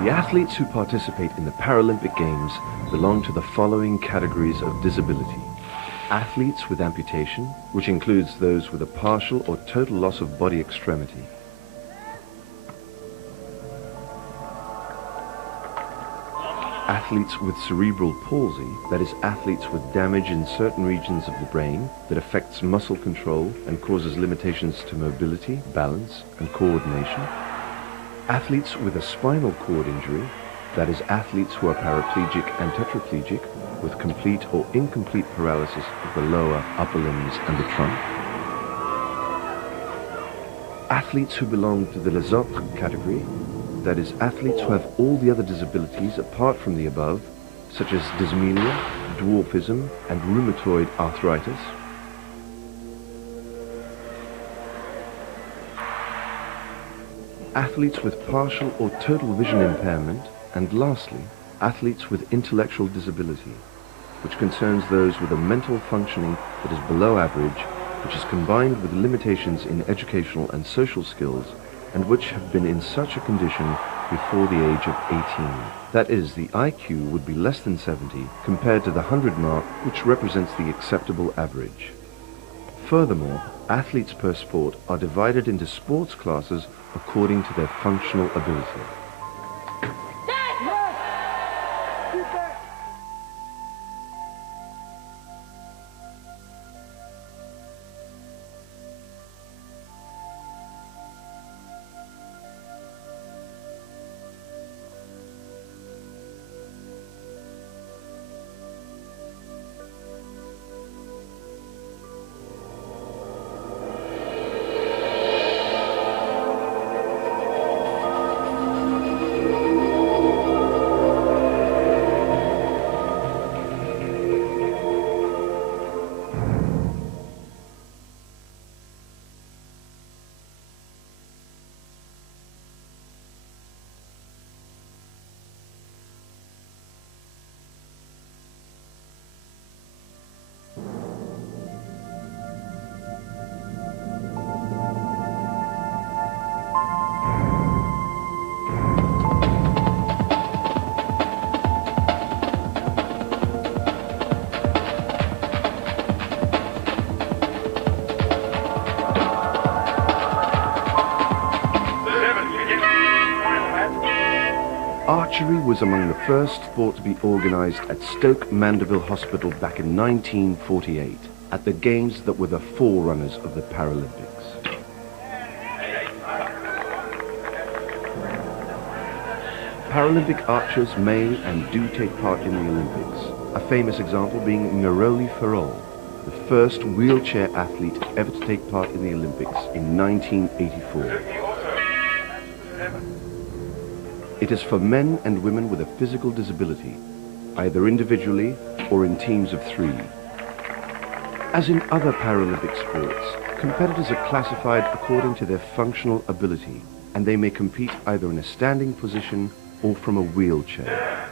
The athletes who participate in the Paralympic Games belong to the following categories of disability. Athletes with amputation, which includes those with a partial or total loss of body extremity. Athletes with cerebral palsy, that is, athletes with damage in certain regions of the brain that affects muscle control and causes limitations to mobility, balance, and coordination. Athletes with a spinal cord injury, that is, athletes who are paraplegic and tetraplegic with complete or incomplete paralysis of the lower, upper limbs and the trunk. Athletes who belong to the les autres category, that is, athletes who have all the other disabilities apart from the above, such as dysmelia, dwarfism, and rheumatoid arthritis. Athletes with partial or total vision impairment, and lastly, athletes with intellectual disability, which concerns those with a mental functioning that is below average, which is combined with limitations in educational and social skills, and which have been in such a condition before the age of 18. That is, the IQ would be less than 70 compared to the 100 mark, which represents the acceptable average. Furthermore, athletes per sport are divided into sports classes according to their functional ability. Archery was among the first sport to be organized at Stoke Mandeville Hospital back in 1948, at the games that were the forerunners of the Paralympics. Paralympic archers may and do take part in the Olympics, a famous example being Neroli Ferrol, the first wheelchair athlete ever to take part in the Olympics in 1984. It is for men and women with a physical disability, either individually or in teams of 3. As in other Paralympic sports, competitors are classified according to their functional ability, and they may compete either in a standing position or from a wheelchair.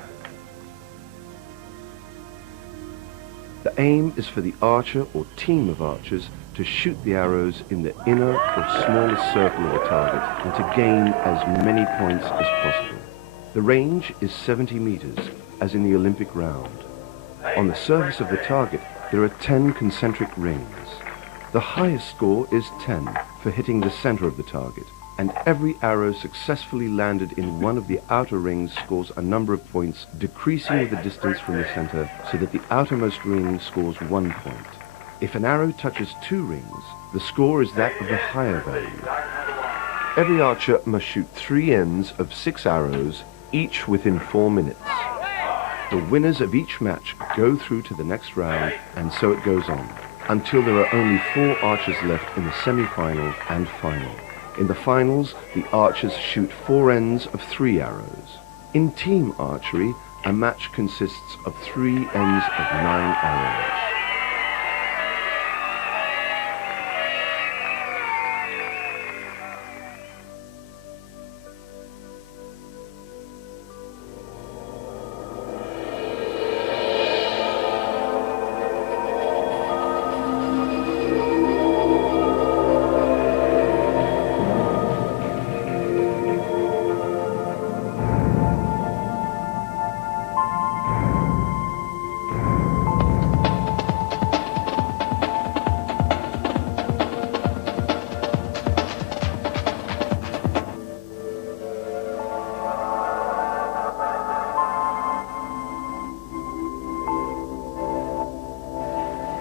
The aim is for the archer or team of archers to shoot the arrows in the inner or smallest circle of the target and to gain as many points as possible. The range is 70 meters, as in the Olympic round. On the surface of the target, there are 10 concentric rings. The highest score is 10 for hitting the center of the target, and every arrow successfully landed in one of the outer rings scores a number of points, decreasing with the distance from the center so that the outermost ring scores 1 point. If an arrow touches 2 rings, the score is that of the higher value. Every archer must shoot 3 ends of 6 arrows, each within 4 minutes. The winners of each match go through to the next round, and so it goes on, until there are only 4 archers left in the semi-final and final. In the finals, the archers shoot 4 ends of 3 arrows. In team archery, a match consists of 3 ends of 9 arrows.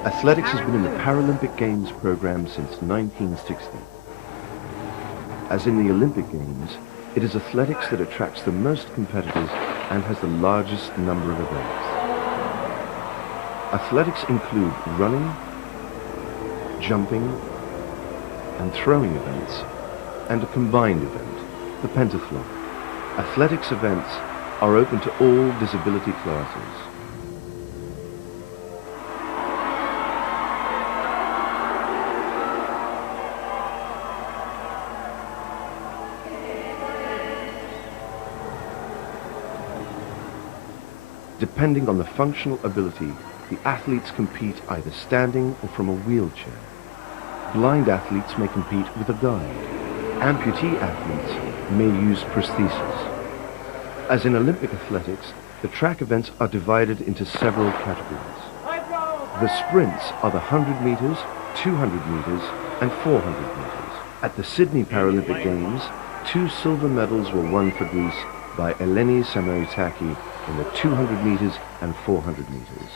Athletics has been in the Paralympic Games program since 1960. As in the Olympic Games, it is athletics that attracts the most competitors and has the largest number of events. Athletics include running, jumping, and throwing events, and a combined event, the pentathlon. Athletics events are open to all disability classes. Depending on the functional ability, the athletes compete either standing or from a wheelchair. Blind athletes may compete with a guide. Amputee athletes may use prosthesis. As in Olympic athletics, the track events are divided into several categories. The sprints are the 100 meters, 200 meters, and 400 meters. At the Sydney Paralympic Games, 2 silver medals were won for Greece by Eleni Samaritaki in the 200 meters and 400 meters.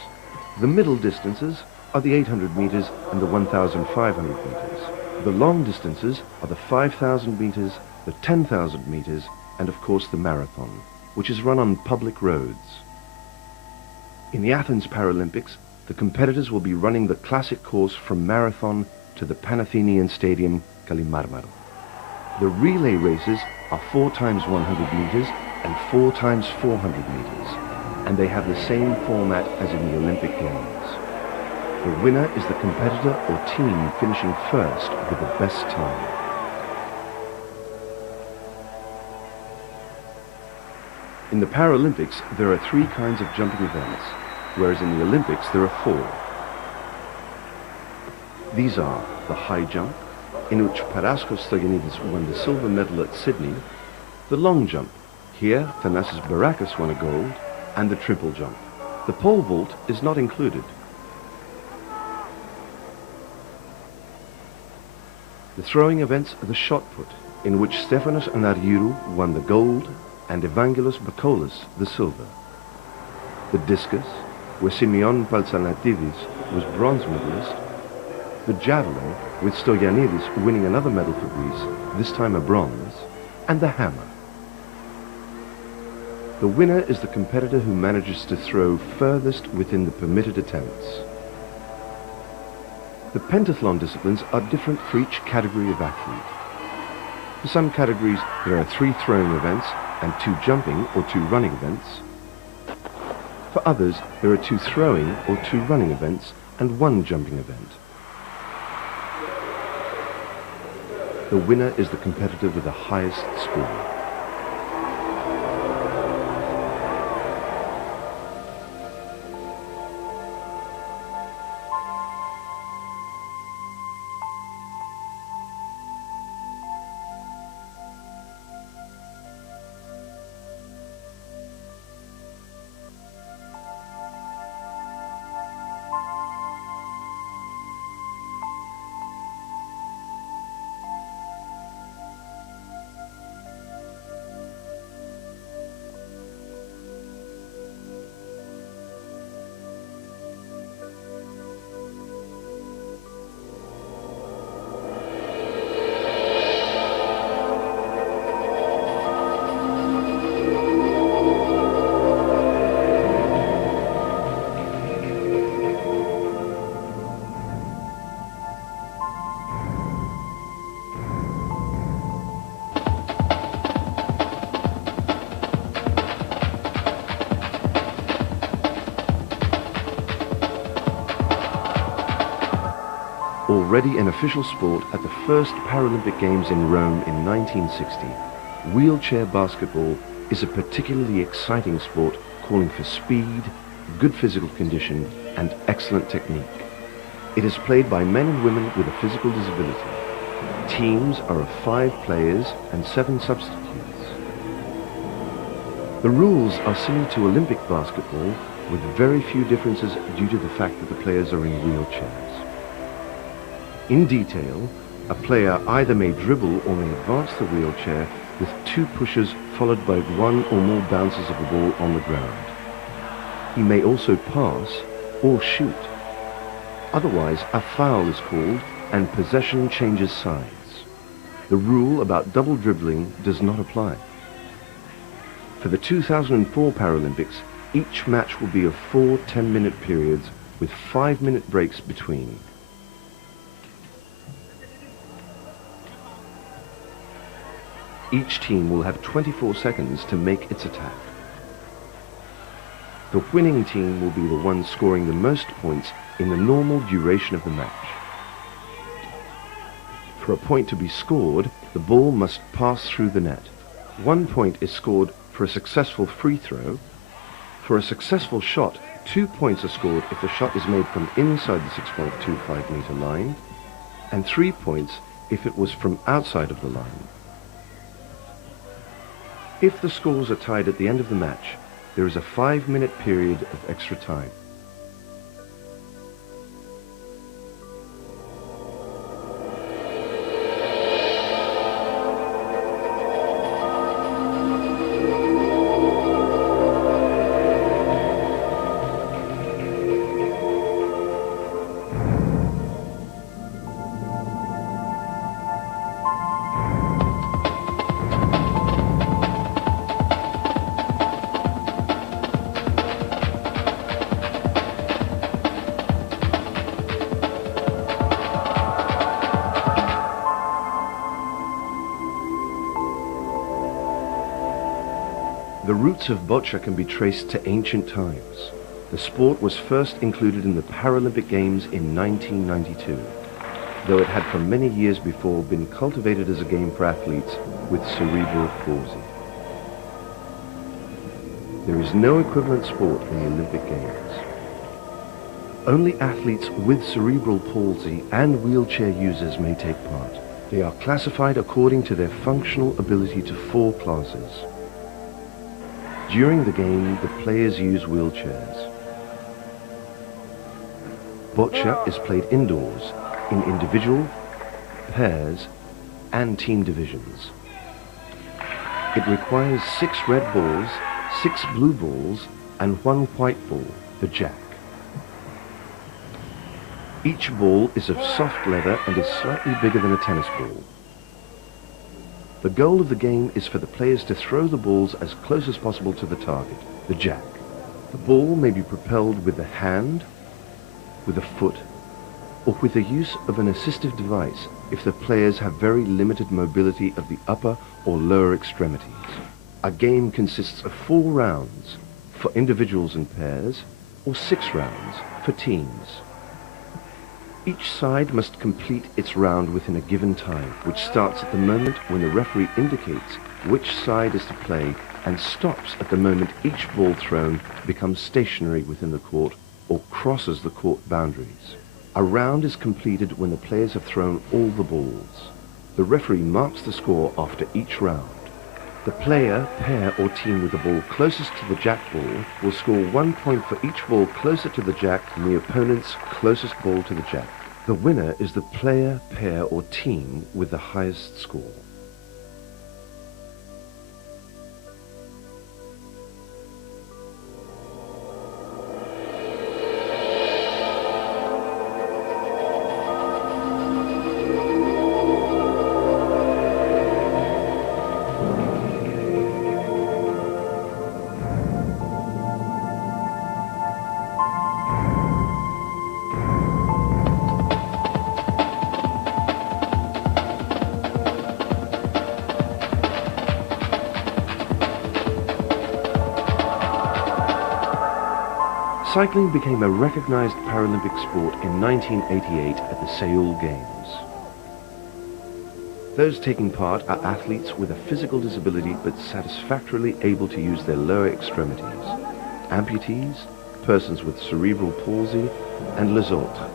The middle distances are the 800 meters and the 1,500 meters. The long distances are the 5,000 meters, the 10,000 meters, and of course the marathon, which is run on public roads. In the Athens Paralympics, the competitors will be running the classic course from Marathon to the Pan-Athenian Stadium, Kalimarmaro. The relay races are 4 times 100 meters and 4 times 400 meters, and they have the same format as in the Olympic Games. The winner is the competitor or team finishing first with the best time. In the Paralympics, there are 3 kinds of jumping events, whereas in the Olympics there are 4. These are the high jump, in which Paraskos Stoyanidis won the silver medal at Sydney, the long jump, here Thanasis Barakis won a gold, and the triple jump. The pole vault is not included. The throwing events are the shot put, in which Stefanos Anargiru won the gold and Evangelos Bakoulas the silver. The discus, where Simeon Paltsanatidis was bronze medalist. The javelin, with Stoyanidis winning another medal for Greece, this time a bronze. And the hammer. The winner is the competitor who manages to throw furthest within the permitted attempts. The pentathlon disciplines are different for each category of athlete. For some categories, there are 3 throwing events and 2 jumping or 2 running events. For others, there are 2 throwing or 2 running events and 1 jumping event. The winner is the competitor with the highest score. Already an official sport at the first Paralympic Games in Rome in 1960, wheelchair basketball is a particularly exciting sport calling for speed, good physical condition, and excellent technique. It is played by men and women with a physical disability. Teams are of 5 players and 7 substitutes. The rules are similar to Olympic basketball, with very few differences due to the fact that the players are in wheelchairs. In detail, a player either may dribble or may advance the wheelchair with 2 pushes followed by 1 or more bounces of the ball on the ground. He may also pass or shoot. Otherwise, a foul is called and possession changes sides. The rule about double dribbling does not apply. For the 2004 Paralympics, each match will be of 4 10-minute periods with 5-minute breaks between. Each team will have 24 seconds to make its attack. The winning team will be the one scoring the most points in the normal duration of the match. For a point to be scored, the ball must pass through the net. 1 point is scored for a successful free throw. For a successful shot, 2 points are scored if the shot is made from inside the 6.25 meter line, and 3 points if it was from outside of the line. If the scores are tied at the end of the match, there is a 5-minute period of extra time. The roots of boccia can be traced to ancient times. The sport was first included in the Paralympic Games in 1992, though it had for many years before been cultivated as a game for athletes with cerebral palsy. There is no equivalent sport in the Olympic Games. Only athletes with cerebral palsy and wheelchair users may take part. They are classified according to their functional ability to 4 classes. During the game, the players use wheelchairs. Boccia is played indoors, in individual, pairs, and team divisions. It requires 6 red balls, 6 blue balls, and 1 white ball, the jack. Each ball is of soft leather and is slightly bigger than a tennis ball. The goal of the game is for the players to throw the balls as close as possible to the target, the jack. The ball may be propelled with the hand, with a foot, or with the use of an assistive device if the players have very limited mobility of the upper or lower extremities. A game consists of 4 rounds for individuals and pairs, or 6 rounds for teams. Each side must complete its round within a given time, which starts at the moment when the referee indicates which side is to play and stops at the moment each ball thrown becomes stationary within the court or crosses the court boundaries. A round is completed when the players have thrown all the balls. The referee marks the score after each round. The player, pair or team with the ball closest to the jack ball will score 1 point for each ball closer to the jack than the opponent's closest ball to the jack. The winner is the player, pair or team with the highest score. Cycling became a recognized Paralympic sport in 1988 at the Seoul Games. Those taking part are athletes with a physical disability but satisfactorily able to use their lower extremities, amputees, persons with cerebral palsy, and les autres,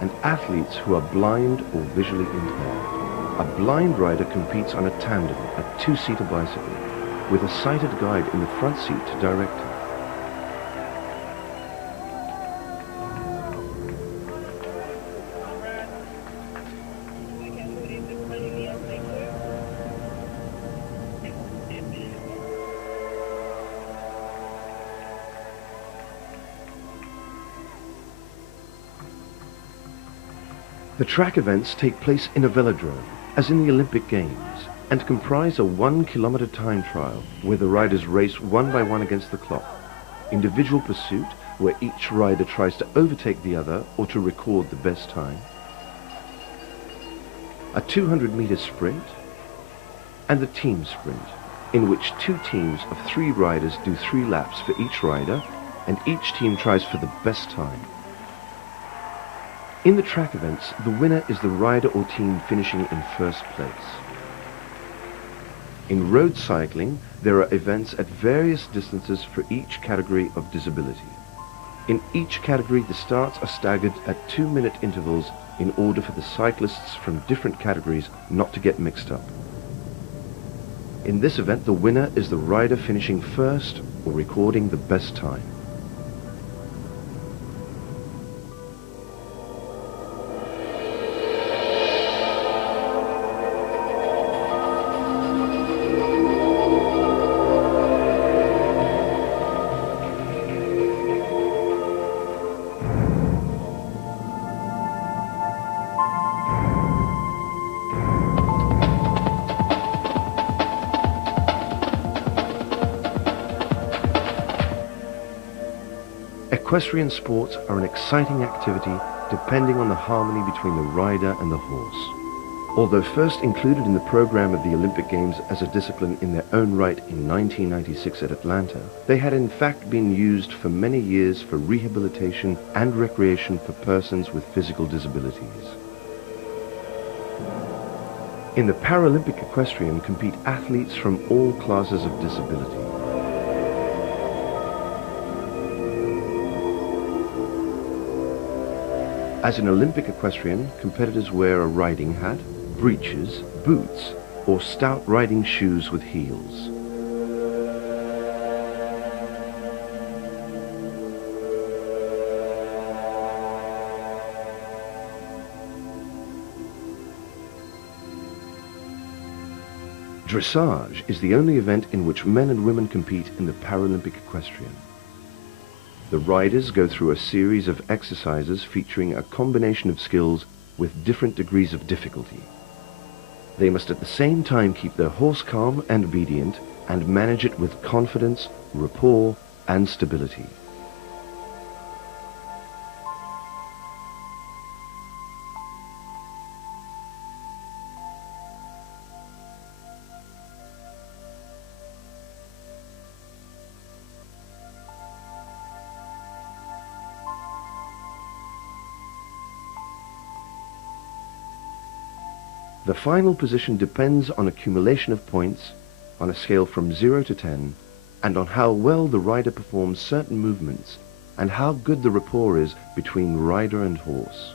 and athletes who are blind or visually impaired. A blind rider competes on a tandem, a 2-seater bicycle, with a sighted guide in the front seat to direct him. The track events take place in a velodrome, as in the Olympic Games, and comprise a 1-kilometer time trial where the riders race one by one against the clock. Individual pursuit, where each rider tries to overtake the other or to record the best time. A 200-meter sprint, and the team sprint, in which 2 teams of 3 riders do 3 laps for each rider, and each team tries for the best time. In the track events, the winner is the rider or team finishing in first place. In road cycling, there are events at various distances for each category of disability. In each category, the starts are staggered at 2-minute intervals in order for the cyclists from different categories not to get mixed up. In this event, the winner is the rider finishing first or recording the best time. Equestrian sports are an exciting activity depending on the harmony between the rider and the horse. Although first included in the program of the Olympic Games as a discipline in their own right in 1996 at Atlanta, they had in fact been used for many years for rehabilitation and recreation for persons with physical disabilities. In the Paralympic equestrian compete athletes from all classes of disability. As in Olympic equestrian, competitors wear a riding hat, breeches, boots, or stout riding shoes with heels. Dressage is the only event in which men and women compete in the Paralympic equestrian. The riders go through a series of exercises featuring a combination of skills with different degrees of difficulty. They must at the same time keep their horse calm and obedient and manage it with confidence, rapport, and stability. The final position depends on accumulation of points on a scale from 0 to 10 and on how well the rider performs certain movements and how good the rapport is between rider and horse.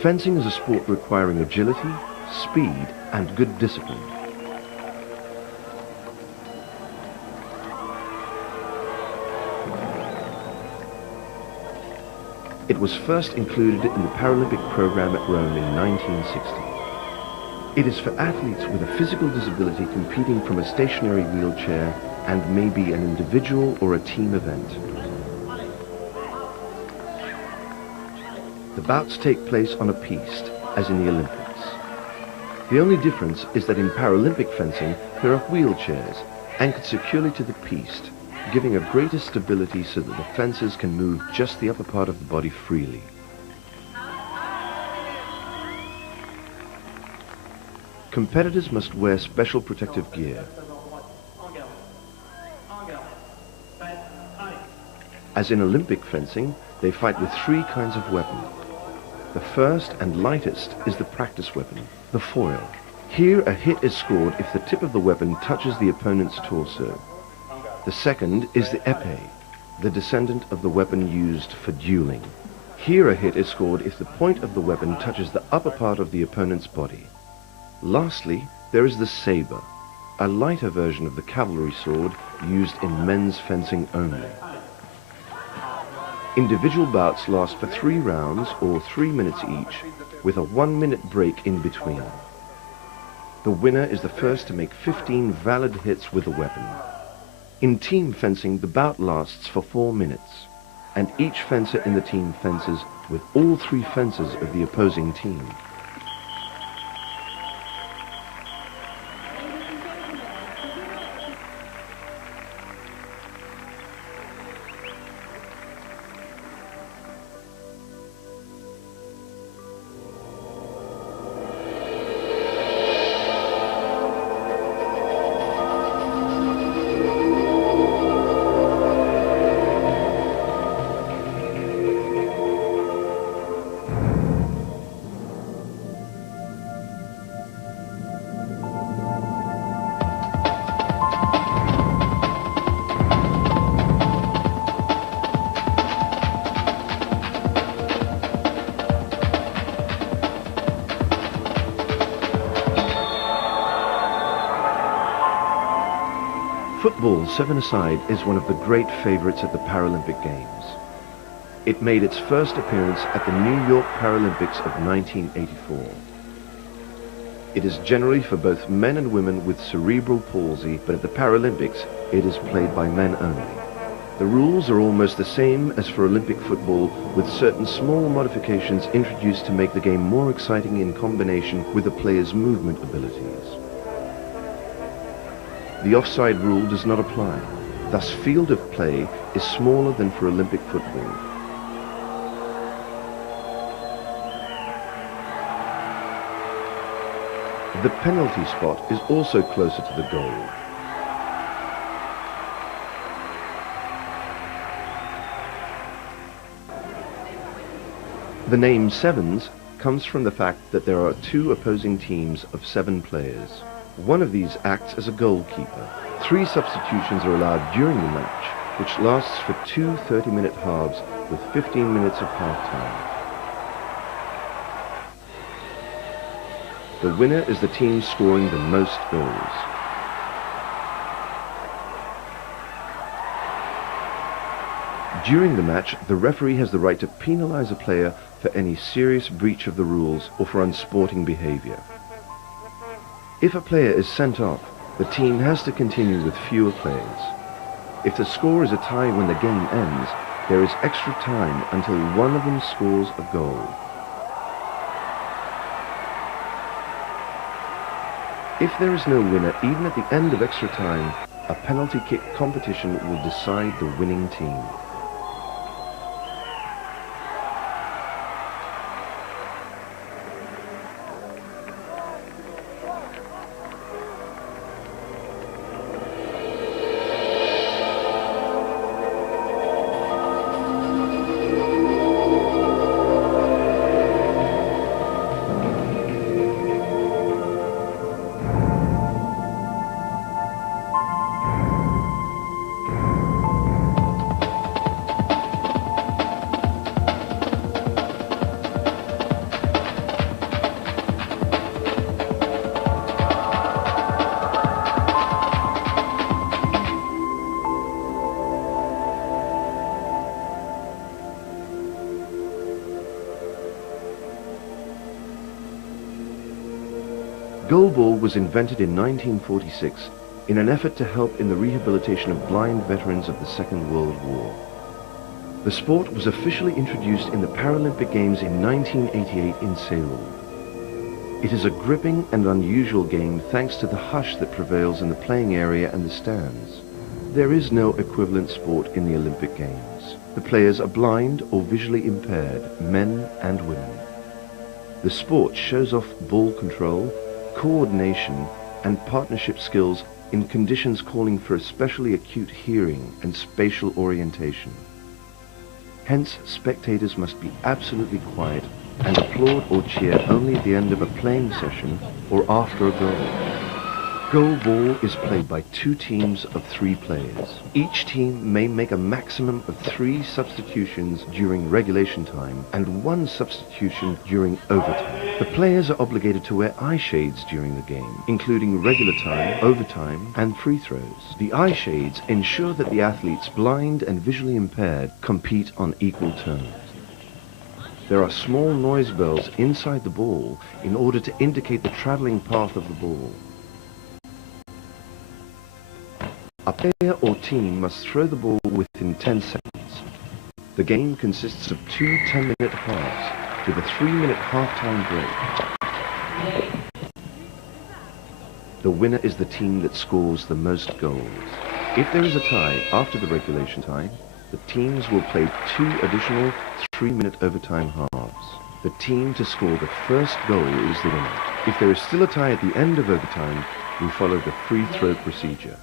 Fencing is a sport requiring agility, speed, and good discipline. It was first included in the Paralympic program at Rome in 1960. It is for athletes with a physical disability competing from a stationary wheelchair and may be an individual or a team event. The bouts take place on a piste, as in the Olympics. The only difference is that in Paralympic fencing, there are wheelchairs anchored securely to the piste, giving a greater stability so that the fencers can move just the upper part of the body freely. Competitors must wear special protective gear. As in Olympic fencing, they fight with 3 kinds of weapons. The first and lightest is the practice weapon, the foil. Here a hit is scored if the tip of the weapon touches the opponent's torso. The second is the épée, the descendant of the weapon used for dueling. Here a hit is scored if the point of the weapon touches the upper part of the opponent's body. Lastly, there is the saber, a lighter version of the cavalry sword used in men's fencing only. Individual bouts last for 3 rounds or 3 minutes each, with a 1-minute break in between. The winner is the first to make 15 valid hits with a weapon. In team fencing, the bout lasts for 4 minutes, and each fencer in the team fences with all 3 fencers of the opposing team. Football 7-a-side is one of the great favorites at the Paralympic Games. It made its first appearance at the New York Paralympics of 1984. It is generally for both men and women with cerebral palsy, but at the Paralympics it is played by men only. The rules are almost the same as for Olympic football, with certain small modifications introduced to make the game more exciting in combination with the player's movement abilities. The offside rule does not apply, thus field of play is smaller than for Olympic football. The penalty spot is also closer to the goal. The name Sevens comes from the fact that there are 2 opposing teams of 7 players. One of these acts as a goalkeeper. 3 substitutions are allowed during the match, which lasts for 2 30-minute halves with 15 minutes of half-time. The winner is the team scoring the most goals. During the match, the referee has the right to penalize a player for any serious breach of the rules or for unsporting behavior. If a player is sent off, the team has to continue with fewer players. If the score is a tie when the game ends, there is extra time until one of them scores a goal. If there is no winner, even at the end of extra time, a penalty kick competition will decide the winning team. Goalball was invented in 1946 in an effort to help in the rehabilitation of blind veterans of the Second World War. The sport was officially introduced in the Paralympic Games in 1988 in Seoul. It is a gripping and unusual game thanks to the hush that prevails in the playing area and the stands. There is no equivalent sport in the Olympic Games. The players are blind or visually impaired, men and women. The sport shows off ball control, coordination and partnership skills in conditions calling for especially acute hearing and spatial orientation. Hence, spectators must be absolutely quiet and applaud or cheer only at the end of a playing session or after a goal. Goal ball is played by 2 teams of 3 players. Each team may make a maximum of 3 substitutions during regulation time and 1 substitution during overtime. The players are obligated to wear eye shades during the game, including regular time, overtime, and free throws. The eye shades ensure that the athletes, blind and visually impaired, compete on equal terms. There are small noise bells inside the ball in order to indicate the traveling path of the ball. A player or team must throw the ball within 10 seconds. The game consists of 2 10-minute halves with a 3-minute half-time break. The winner is the team that scores the most goals. If there is a tie after the regulation time, the teams will play 2 additional 3-minute overtime halves. The team to score the first goal is the winner. If there is still a tie at the end of overtime, we follow the free throw procedure.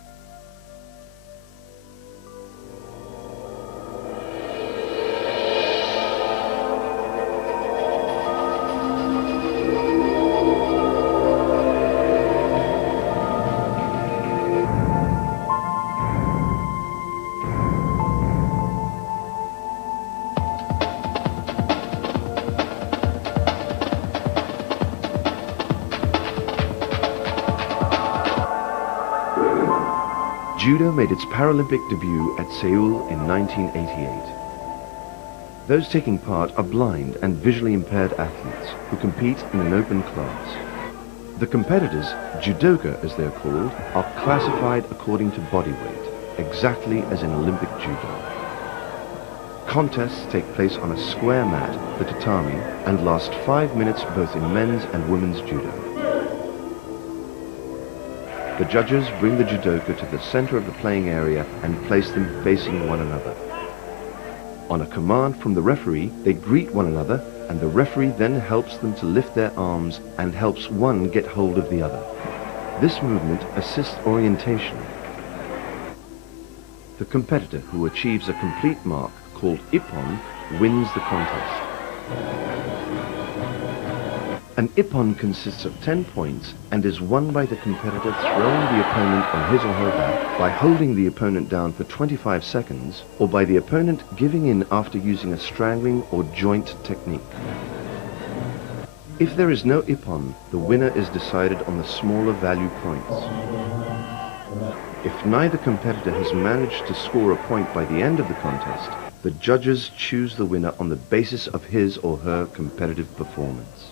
Judo made its Paralympic debut at Seoul in 1988. Those taking part are blind and visually impaired athletes who compete in an open class. The competitors, judoka as they are called, are classified according to body weight, exactly as in Olympic judo. Contests take place on a square mat, the tatami, and last 5 minutes both in men's and women's judo. The judges bring the judoka to the center of the playing area and place them facing one another. On a command from the referee, they greet one another, and the referee then helps them to lift their arms and helps one get hold of the other. This movement assists orientation. The competitor who achieves a complete mark, called ippon, wins the contest. An ippon consists of 10 points and is won by the competitor throwing the opponent on his or her back, by holding the opponent down for 25 seconds, or by the opponent giving in after using a strangling or joint technique. If there is no ippon, the winner is decided on the smaller value points. If neither competitor has managed to score a point by the end of the contest, the judges choose the winner on the basis of his or her competitive performance.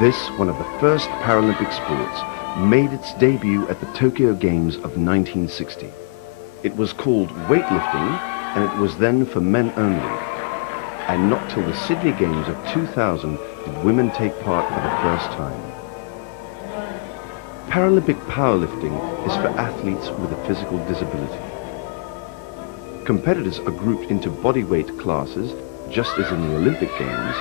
This, one of the first Paralympic sports, made its debut at the Tokyo Games of 1960. It was called weightlifting, and it was then for men only. And not till the Sydney Games of 2000 did women take part for the first time. Paralympic powerlifting is for athletes with a physical disability. Competitors are grouped into body weight classes, just as in the Olympic Games,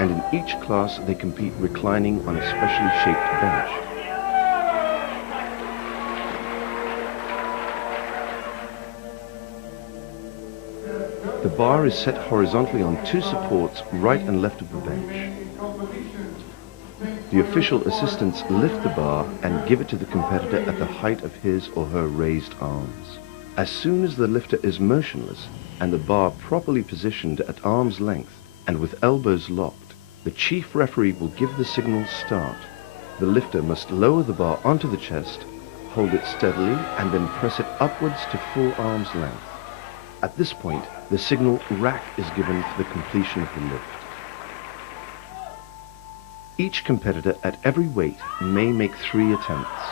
and in each class they compete reclining on a specially shaped bench. The bar is set horizontally on 2 supports right and left of the bench. The official assistants lift the bar and give it to the competitor at the height of his or her raised arms. As soon as the lifter is motionless and the bar properly positioned at arm's length and with elbows locked, the chief referee will give the signal start. The lifter must lower the bar onto the chest, hold it steadily, and then press it upwards to full arm's length. At this point, the signal rack is given for the completion of the lift. Each competitor at every weight may make 3 attempts.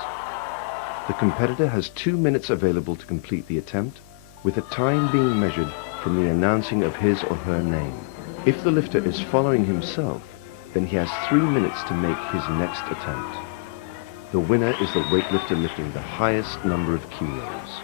The competitor has 2 minutes available to complete the attempt, with a time being measured from the announcing of his or her name. If the lifter is following himself, then he has 3 minutes to make his next attempt. The winner is the weightlifter lifting the highest number of kilos.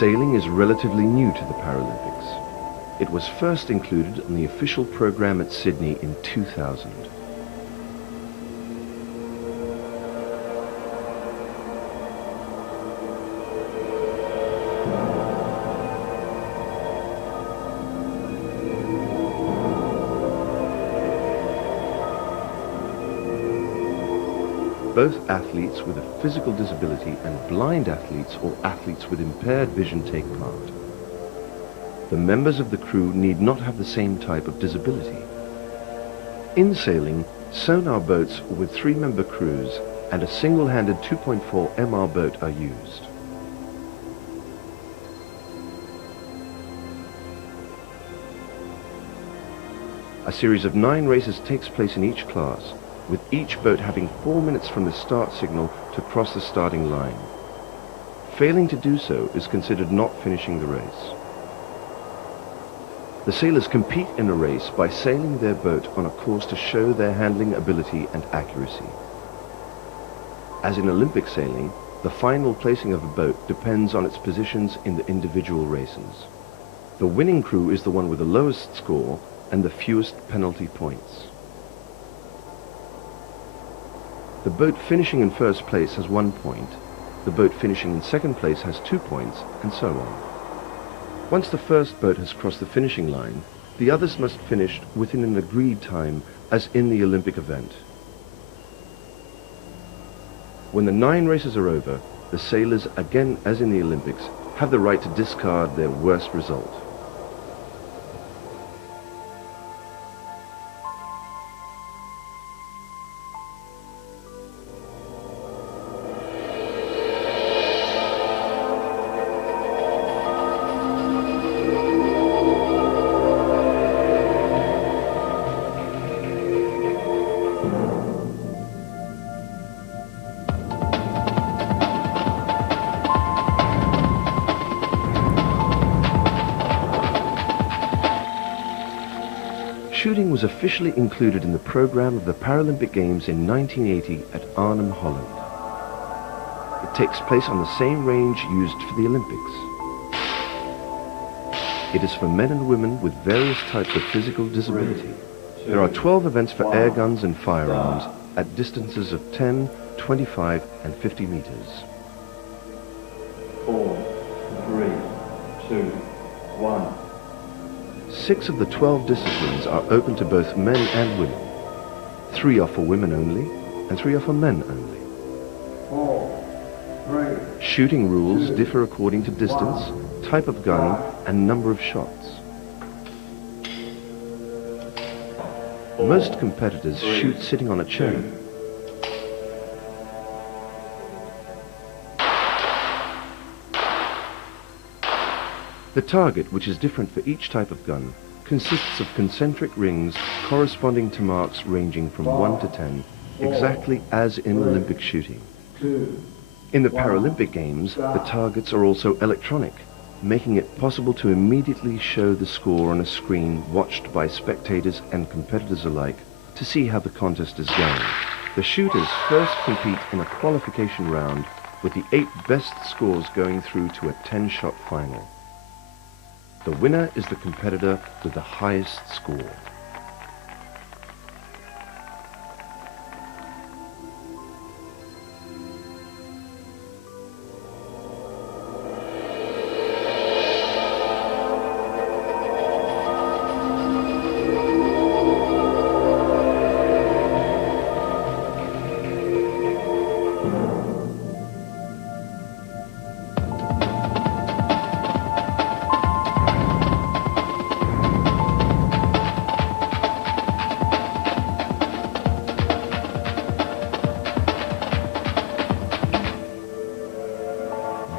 Sailing is relatively new to the Paralympics. It was first included on the official program at Sydney in 2000. Both athletes with a physical disability and blind athletes or athletes with impaired vision take part. The members of the crew need not have the same type of disability. In sailing, sonar boats with 3-member crews and a single-handed 2.4 MR boat are used. A series of 9 races takes place in each class, with each boat having 4 minutes from the start signal to cross the starting line. Failing to do so is considered not finishing the race. The sailors compete in a race by sailing their boat on a course to show their handling ability and accuracy. As in Olympic sailing, the final placing of a boat depends on its positions in the individual races. The winning crew is the one with the lowest score and the fewest penalty points. The boat finishing in first place has 1 point, the boat finishing in second place has 2 points, and so on. Once the first boat has crossed the finishing line, the others must finish within an agreed time, as in the Olympic event. When the 9 races are over, the sailors, again as in the Olympics, have the right to discard their worst result. Shooting was officially included in the program of the Paralympic Games in 1980 at Arnhem, Holland. It takes place on the same range used for the Olympics. It is for men and women with various types of physical disability. There are 12 events for air guns and firearms at distances of 10, 25 and 50 meters. 4, 3, 2, 1. 6 of the 12 disciplines are open to both men and women. 3 are for women only, and 3 are for men only. 4, 3. Shooting rules differ according to distance, type of gun, and number of shots. Most competitors shoot sitting on a chair. The target, which is different for each type of gun, consists of concentric rings corresponding to marks ranging from 1 to 10, exactly as in Olympic shooting. In the Paralympic Games, the targets are also electronic, making it possible to immediately show the score on a screen watched by spectators and competitors alike to see how the contest is going. The shooters first compete in a qualification round, with the 8 best scores going through to a 10-shot final. The winner is the competitor with the highest score.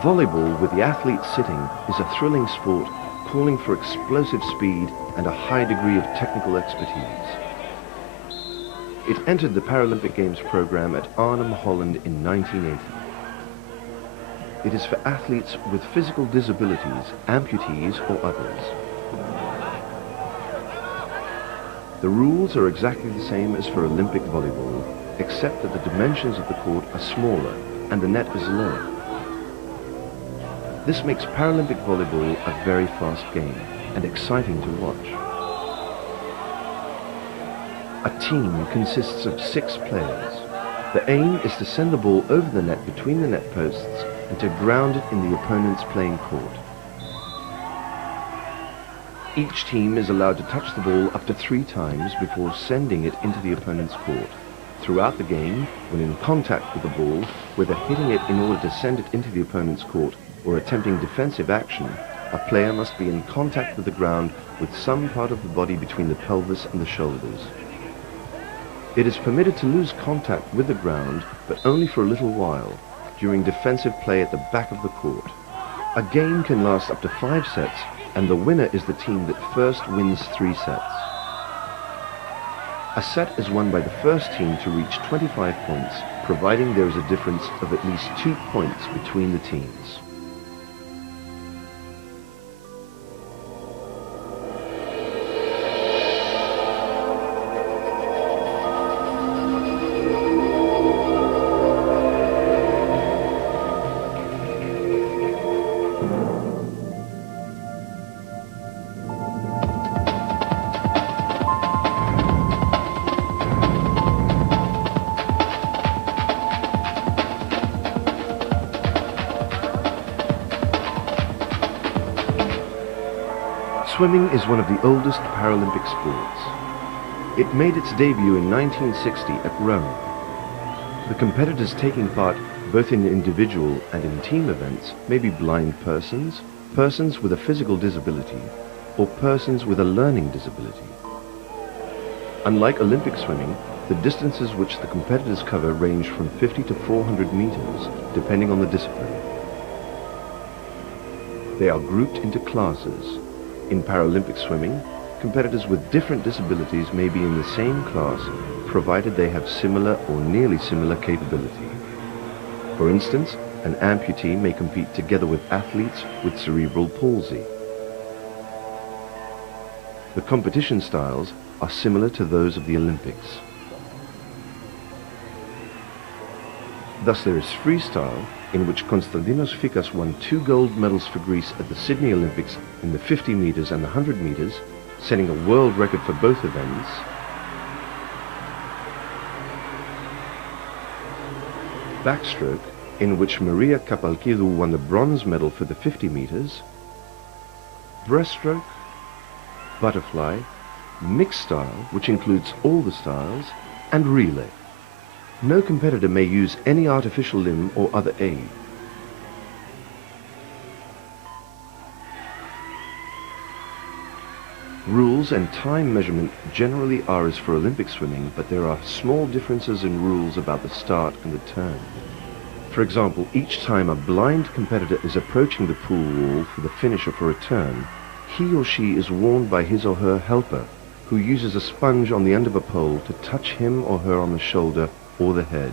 Volleyball with the athlete sitting is a thrilling sport calling for explosive speed and a high degree of technical expertise. It entered the Paralympic Games program at Arnhem, Holland in 1980. It is for athletes with physical disabilities, amputees or others. The rules are exactly the same as for Olympic volleyball, except that the dimensions of the court are smaller and the net is lower. This makes Paralympic volleyball a very fast game and exciting to watch. A team consists of 6 players. The aim is to send the ball over the net between the net posts and to ground it in the opponent's playing court. Each team is allowed to touch the ball up to 3 times before sending it into the opponent's court. Throughout the game, when in contact with the ball, whether hitting it in order to send it into the opponent's court or attempting defensive action, a player must be in contact with the ground with some part of the body between the pelvis and the shoulders. It is permitted to lose contact with the ground, but only for a little while, during defensive play at the back of the court. A game can last up to 5 sets, and the winner is the team that first wins 3 sets. A set is won by the first team to reach 25 points, providing there is a difference of at least 2 points between the teams. Swimming is one of the oldest Paralympic sports. It made its debut in 1960 at Rome. The competitors taking part both in individual and in team events may be blind persons, persons with a physical disability, or persons with a learning disability. Unlike Olympic swimming, the distances which the competitors cover range from 50 to 400 meters, depending on the discipline. They are grouped into classes. In Paralympic swimming, competitors with different disabilities may be in the same class, provided they have similar or nearly similar capability. For instance, an amputee may compete together with athletes with cerebral palsy. The competition styles are similar to those of the Olympics. Thus there is freestyle, in which Konstantinos Fikas won 2 gold medals for Greece at the Sydney Olympics in the 50 meters and the 100 meters, setting a world record for both events. Backstroke, in which Maria Kapalkidou won the bronze medal for the 50 meters. Breaststroke, butterfly, mixed style, which includes all the styles, and relay. No competitor may use any artificial limb or other aid. Rules and time measurement generally are as for Olympic swimming, but there are small differences in rules about the start and the turn. For example, each time a blind competitor is approaching the pool wall for the finish or for a turn, he or she is warned by his or her helper, who uses a sponge on the end of a pole to touch him or her on the shoulder or the head,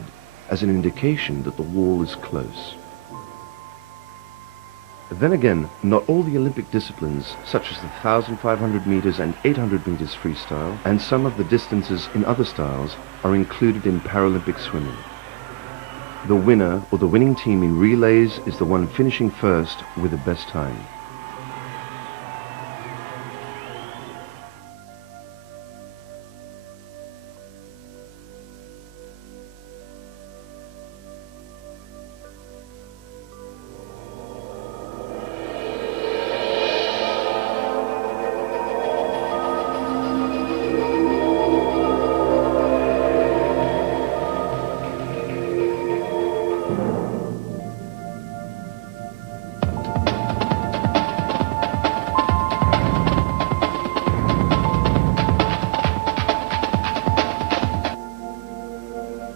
as an indication that the wall is close. Then again, not all the Olympic disciplines, such as the 1,500 meters and 800 meters freestyle, and some of the distances in other styles, are included in Paralympic swimming. The winner or the winning team in relays is the one finishing first with the best time.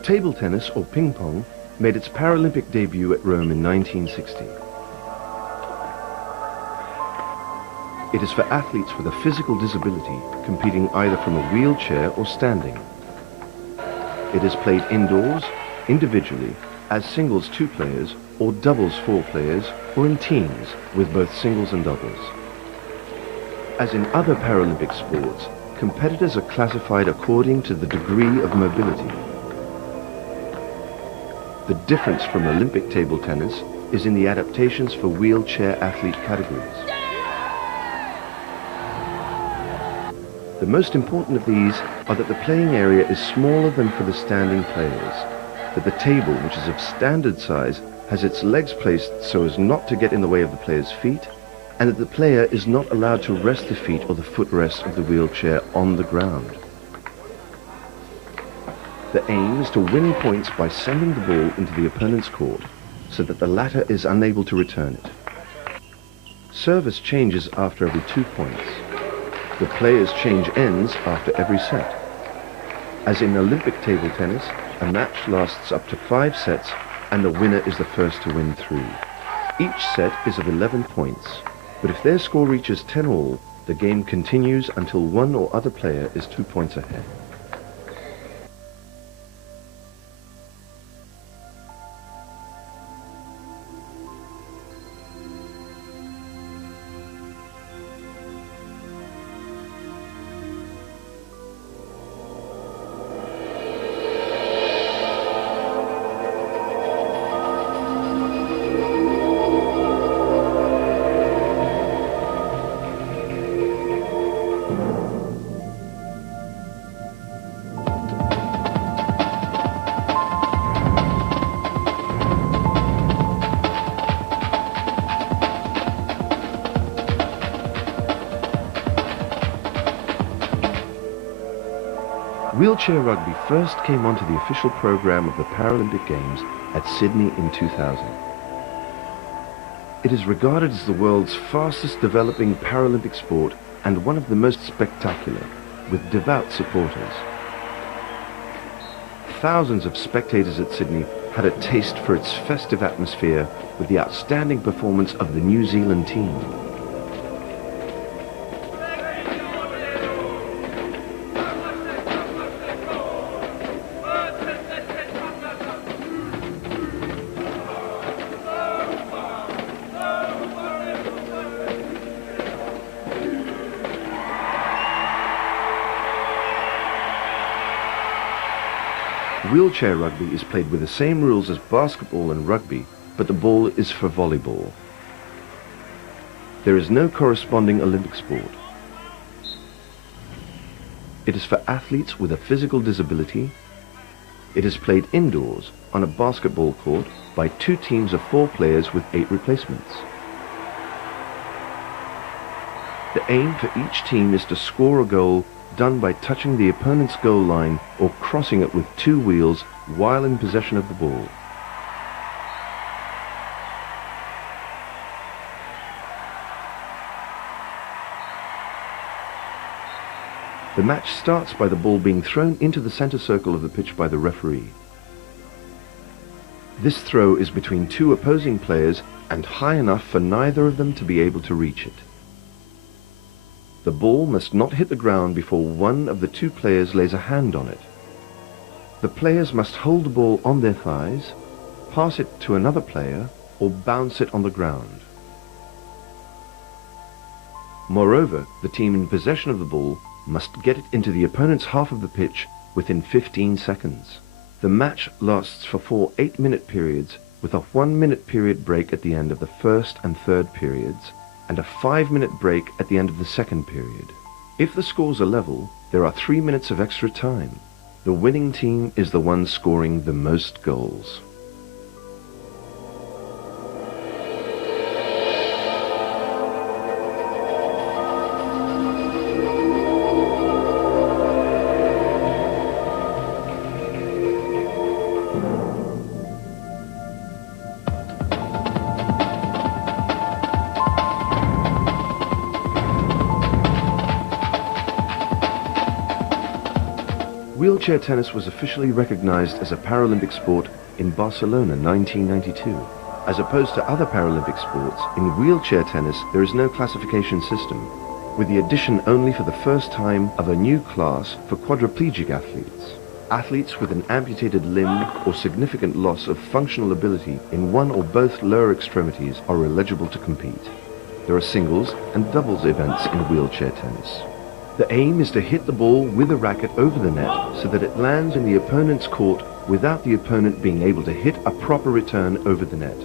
Table tennis, or ping pong, made its Paralympic debut at Rome in 1960. It is for athletes with a physical disability competing either from a wheelchair or standing. It is played indoors, individually, as singles 2 players, or doubles 4 players, or in teams with both singles and doubles. As in other Paralympic sports, competitors are classified according to the degree of mobility. The difference from Olympic table tennis is in the adaptations for wheelchair athlete categories. The most important of these are that the playing area is smaller than for the standing players, that the table, which is of standard size, has its legs placed so as not to get in the way of the player's feet, and that the player is not allowed to rest the feet or the footrest of the wheelchair on the ground. The aim is to win points by sending the ball into the opponent's court so that the latter is unable to return it. Service changes after every 2 points. The players change ends after every set. As in Olympic table tennis, a match lasts up to 5 sets and the winner is the first to win 3. Each set is of 11 points, but if their score reaches 10 all, the game continues until one or other player is 2 points ahead. Wheelchair rugby first came onto the official program of the Paralympic Games at Sydney in 2000. It is regarded as the world's fastest developing Paralympic sport and one of the most spectacular, with devout supporters. Thousands of spectators at Sydney had a taste for its festive atmosphere with the outstanding performance of the New Zealand team. Wheelchair rugby is played with the same rules as basketball and rugby, but the ball is for volleyball. There is no corresponding Olympic sport. It is for athletes with a physical disability. It is played indoors on a basketball court by 2 teams of 4 players with 8 replacements. The aim for each team is to score a goal done by touching the opponent's goal line or crossing it with 2 wheels while in possession of the ball. The match starts by the ball being thrown into the center circle of the pitch by the referee. This throw is between 2 opposing players and high enough for neither of them to be able to reach it. The ball must not hit the ground before one of the 2 players lays a hand on it. The players must hold the ball on their thighs, pass it to another player, or bounce it on the ground. Moreover, the team in possession of the ball must get it into the opponent's half of the pitch within 15 seconds. The match lasts for 4 8-minute periods with a 1-minute period break at the end of the first and third periods, and a 5-minute break at the end of the second period. If the scores are level, there are 3 minutes of extra time. The winning team is the one scoring the most goals. Wheelchair tennis was officially recognized as a Paralympic sport in Barcelona 1992. As opposed to other Paralympic sports, in wheelchair tennis there is no classification system, with the addition only for the first time of a new class for quadriplegic athletes. Athletes with an amputated limb or significant loss of functional ability in one or both lower extremities are eligible to compete. There are singles and doubles events in wheelchair tennis. The aim is to hit the ball with a racket over the net so that it lands in the opponent's court without the opponent being able to hit a proper return over the net.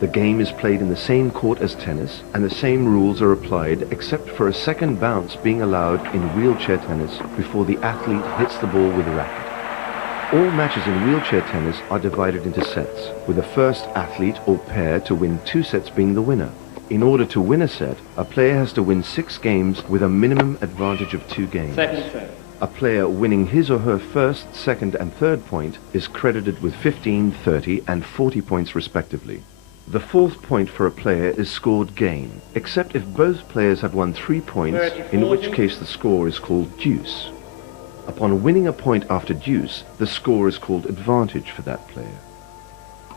The game is played in the same court as tennis, and the same rules are applied except for a second bounce being allowed in wheelchair tennis before the athlete hits the ball with a racket. All matches in wheelchair tennis are divided into sets, with the first athlete or pair to win 2 sets being the winner. In order to win a set, a player has to win 6 games with a minimum advantage of 2 games. A player winning his or her first, second and third point is credited with 15, 30 and 40 points respectively. The 4th point for a player is scored game, except if both players have won 3 points, in which case the score is called deuce. Upon winning a point after deuce, the score is called advantage for that player.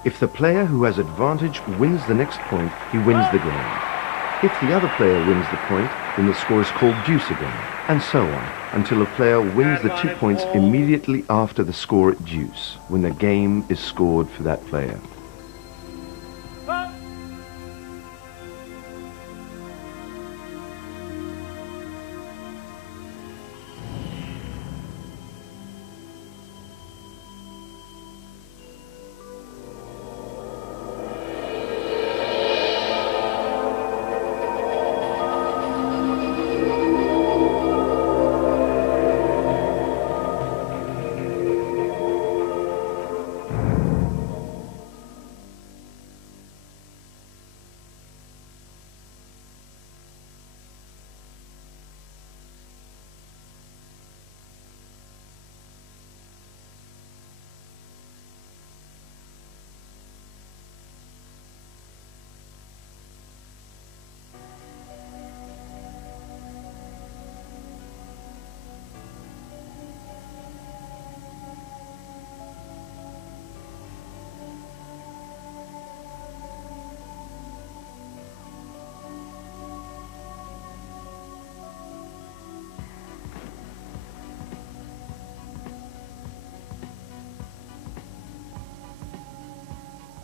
If the player who has advantage wins the next point, he wins the game. If the other player wins the point, then the score is called deuce again, and so on, until a player wins the 2 points immediately after the score at deuce, when the game is scored for that player.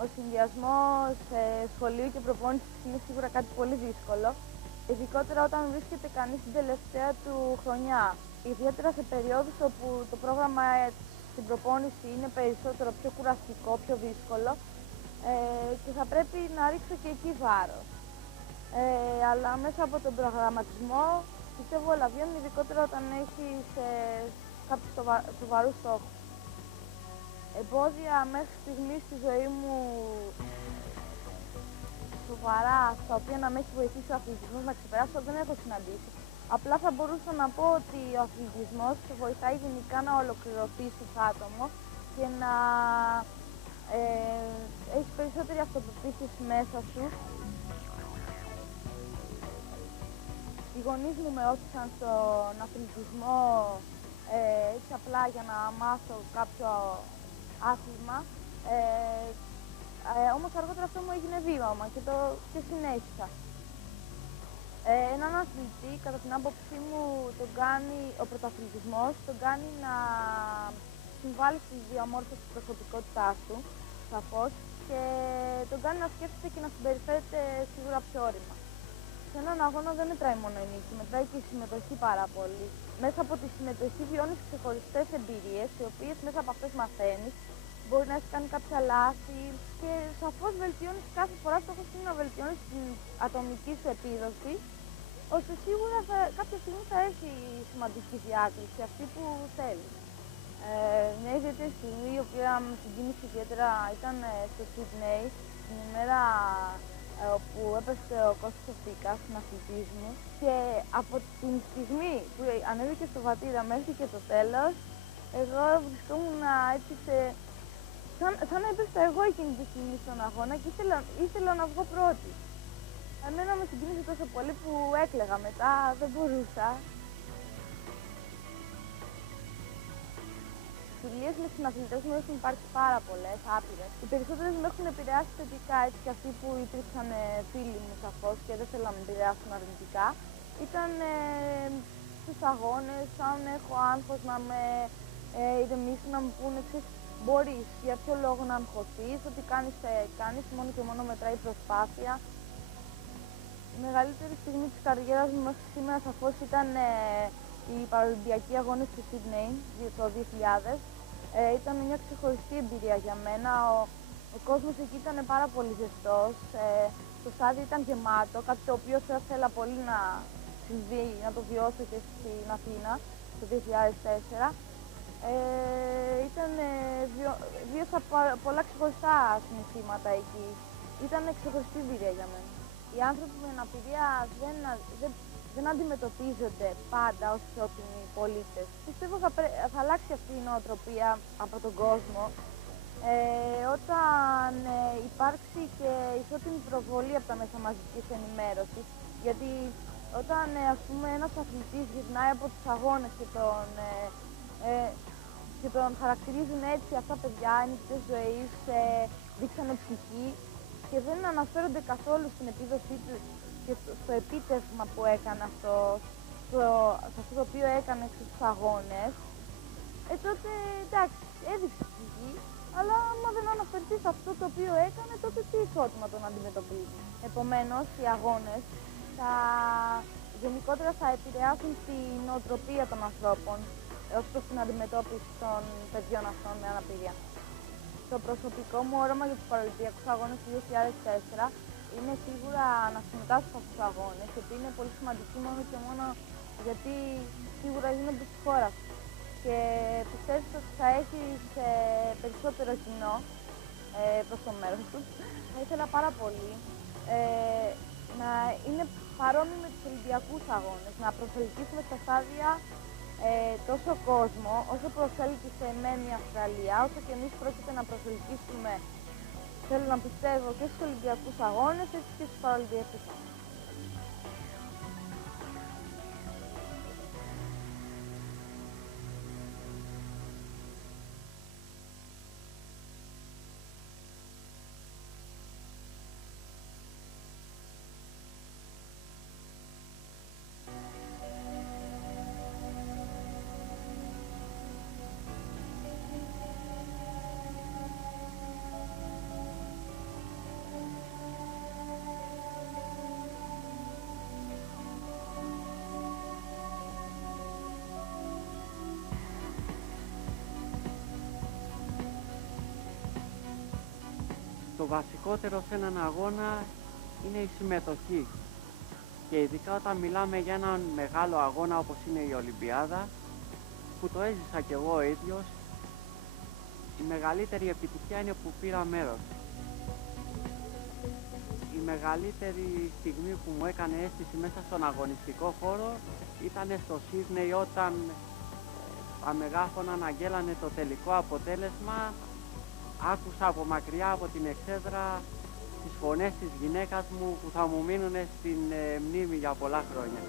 Ο συνδυασμός σχολείου και προπόνησης είναι σίγουρα κάτι πολύ δύσκολο, ειδικότερα όταν βρίσκεται κανείς στην τελευταία του χρονιά. Ιδιαίτερα σε περιόδους όπου το πρόγραμμα στην προπόνηση είναι περισσότερο πιο κουραστικό, πιο δύσκολο και θα πρέπει να ρίξω και εκεί βάρος. Αλλά μέσα από τον προγραμματισμό πιστεύω όλα βγαίνουν, ειδικότερα όταν έχεις κάποιους σοβαρούς στόχους. Εμπόδια μέχρι στιγμή στη ζωή μου σοβαρά, στα οποία να με έχει βοηθήσει ο αθλητισμός να ξεπεράσω, δεν έχω συναντήσει. Απλά θα μπορούσα να πω ότι ο αθλητισμός βοηθάει γενικά να ολοκληρωθείς ως άτομο και να έχεις περισσότερη αυτοπεποίθηση μέσα σου. Οι γονείς μου με όθησαν στον αθλητισμό έτσι απλά για να μάθω κάποιο άθλημα, όμως αργότερα αυτό μου έγινε βίωμα και συνέχισα. Έναν αθλητή, κατά την άποψή μου, ο πρωταθλητισμός τον κάνει να συμβάλλει στη διαμόρφωση της προσωπικότητάς του, σαφώς, και τον κάνει να σκέφτεται και να συμπεριφέρεται σίγουρα πιο όρημα. Σε έναν αγώνα δεν μετράει μόνο η νίκη, μετράει και η συμμετοχή πάρα πολύ. Μέσα από τη συμμετοχή βιώνεις ξεχωριστές εμπειρίες, οι οποίες μέσα από αυτές μαθαίνεις. Μπορεί να έχει κάνει κάποια λάθη και σαφώς βελτιώνεις κάθε φορά. Στόχος είναι να βελτιώνεις την ατομική σου επίδοση, ώστε σίγουρα κάποια στιγμή θα έχει σημαντική διάκριση, αυτή που θέλεις. Μια ιδιαίτερη στιγμή, η οποία με συγκίνησε ιδιαίτερα, ήταν στο Σίδνεϊ, την ημέρα όπου έπεσε ο Κώστας ο Φίκας, συναθλητής μου, και από την στιγμή που ανέβηκε στο βατήρα μέχρι και το τέλος, εγώ βρισκόμουν έτσι σαν να έπεφτα εγώ εκείνη τη στιγμή στον αγώνα και ήθελα να βγω πρώτη. Εμένα με συγκίνησε τόσο πολύ που έκλαιγα μετά, δεν μπορούσα. φιλίες με συναθλητές μου έχουν υπάρξει πάρα πολλές, άπειρες. Οι περισσότερες με έχουν επηρεάσει θετικά, έτσι και αυτοί που υπήρξαν φίλοι μου σαφώς και δεν θέλω να με επηρεάσουν αρνητικά. Ήταν στους αγώνες, αν έχω άγχος να με ηρεμήσουν, να μου πούνε μπορείς, για ποιο λόγο να αγχωθείς, ότι κάνεις, μόνο και μόνο μετράει η προσπάθεια. Η μεγαλύτερη στιγμή της καριέρας μου μέχρι σήμερα σαφώς ήταν οι παραλυμπιακοί αγώνες του Σίδνεϊ το 2000. Ήταν μια ξεχωριστή εμπειρία για μένα. Ο κόσμος εκεί ήταν πάρα πολύ ζεστός. Το στάδιο ήταν γεμάτο, κάτι το οποίο θα ήθελα πολύ να συμβεί, να το βιώσω και στην Αθήνα το 2004. Βίωσα πολλά ξεχωριστά συναισθήματα εκεί. Ήταν ξεχωριστή εμπειρία για μένα. Οι άνθρωποι με αναπηρία δεν αντιμετωπίζονται πάντα ως ισότιμοι πολίτες. Πιστεύω θα αλλάξει αυτή η νοοτροπία από τον κόσμο όταν υπάρξει και ισότιμη προβολή από τα μέσα μαζικής ενημέρωσης. Γιατί όταν ας πούμε ένας αθλητής γυρνάει από τους αγώνες και τον χαρακτηρίζουν έτσι αυτά τα παιδιά, νυχτές ζωής, δείξανε ψυχή και δεν αναφέρονται καθόλου στην επίδοσή του και στο επίτευγμα που έκανε αυτό, σε αυτό το οποίο έκανε στους αγώνες, τότε εντάξει, έδειξε ψυχή, αλλά άμα δεν αναφερθεί σε αυτό το οποίο έκανε, τότε τι ισότιμα τον αντιμετωπίζει. Επομένως, οι αγώνες γενικότερα θα επηρεάσουν την νοοτροπία των ανθρώπων ως προς την αντιμετώπιση των παιδιών αυτών με αναπηρία. Το προσωπικό μου όραμα για τους παραλυμπιακούς αγώνες του 2004 είναι σίγουρα να συμμετάσχω σε αυτούς τους αγώνες, γιατί είναι πολύ σημαντικοί μόνο και μόνο γιατί σίγουρα γίνονται στη χώρα σου. Και πιστεύεις ότι θα έχεις περισσότερο κοινό προς το μέρος του. Θα ήθελα πάρα πολύ να είναι παρόμοιο με τους Ολυμπιακούς αγώνες, να προσελκύσουμε στα στάδια τόσο κόσμο, όσο προσέλκυσε εμένα η Αυστραλία, όσο και εμείς πρόκειται να προσελκύσουμε, θέλω να πιστεύω, και στους Ολυμπιακούς αγώνες, έτσι και στους Παραλυμπιακούς αγώνες. Το βασικότερο σε έναν αγώνα είναι η συμμετοχή και ειδικά όταν μιλάμε για έναν μεγάλο αγώνα όπως είναι η Ολυμπιάδα, που το έζησα κι εγώ ο ίδιος, η μεγαλύτερη επιτυχία είναι που πήρα μέρος. Η μεγαλύτερη στιγμή που μου έκανε αίσθηση μέσα στον αγωνιστικό χώρο ήταν στο Σίδνεϊ, όταν τα μεγάφωνα αναγγέλανε το τελικό αποτέλεσμα. Άκουσα από μακριά από την εξέδρα τις φωνές της γυναίκας μου που θα μου μείνουν στην μνήμη για πολλά χρόνια.